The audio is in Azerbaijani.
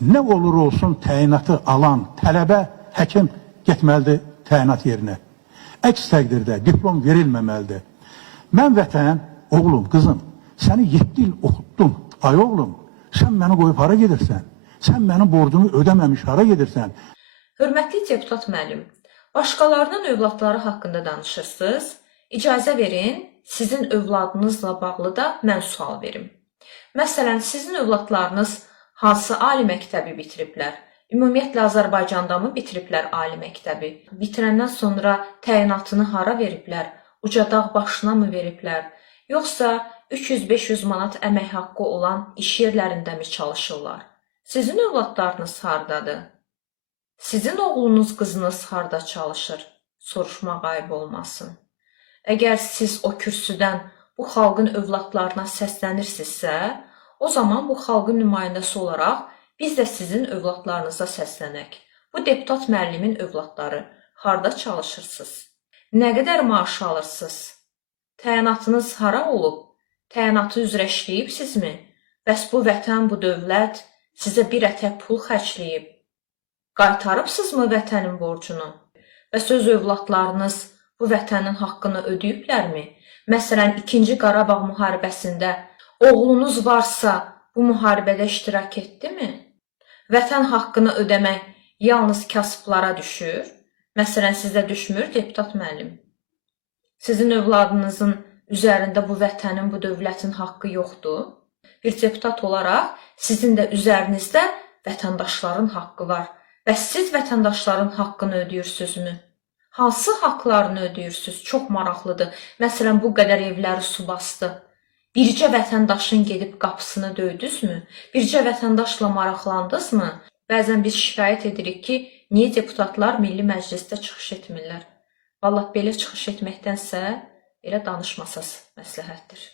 Nə olur olsun təyinatı alan tələbə, həkim getməlidir təyinat yerinə. Əks təqdirdə diplom verilməməlidir. Mən vətən, oğlum, qızım, səni 7 il oxutdum. Ay oğlum, sən məni qoyub hara gedirsən? Sən mənim borcumu ödəməmiş hara gedirsən? Hörmətli deputat müəllim, başqalarının övladları haqqında danışırsınız. İcazə verin, sizin övladınızla bağlı da mən sual verim. Məsələn, sizin övladlarınız hansı ali məktəbi bitiriblər? Ümumiyyətlə Azərbaycanda mı bitiriblər ali məktəbi? Bitirəndən sonra təyinatını hara veriblər? Ucadağ başına mı veriblər? Yoxsa 300-500 manat əmək haqqı olan iş yerlərində mi çalışırlar? Sizin övladlarınız hardadır? Sizin oğlunuz, qızınız harda çalışır? Soruşmaq ayıb olmasın. Əgər siz o kürsüdən bu xalqın övladlarına səslənirsinizsə, o zaman bu xalqın nümayəndəsi olaraq biz də sizin övladlarınıza səslənək. Bu deputat müəllimin övladları harda çalışırsınız? Nə qədər maaş alırsınız? Təyinatınız hara olub? Təyinatı üzrə işləyibsizmi? Bəs bu vətən, bu dövlət sizə bir ətək pul xərcləyib? Qaytarıbsızmı vətənin borcunu? Bəs öz övladlarınız bu vətənin haqqını ödəyiblərmi? Məsələn, 2-ci Qarabağ müharibəsində oğlunuz varsa bu müharibədə iştirak etdimi? Vətən haqqını ödəmək yalnız kasıblara düşür. Məsələn, sizə düşmür, deputat müəllim. Sizin övladınızın üzərində bu vətənin, bu dövlətin haqqı yoxdur. Bir deputat olaraq sizin də üzərinizdə vətəndaşların haqqı var. Bəs siz vətəndaşların haqqını ödəyirsizmi? Hansı haqlarını ödəyirsiniz? Çox maraqlıdır. Məsələn, bu qədər evləri su bastı. Bircə vətəndaşın gedib qapısını döydünüzmü? Bircə vətəndaşla maraqlandınızmı? Bəzən biz şikayət edirik ki, niyə deputatlar Milli Məclisdə çıxış etmirlər? Vallahi belə çıxış etməkdənsə, elə danışmasaz məsləhətdir.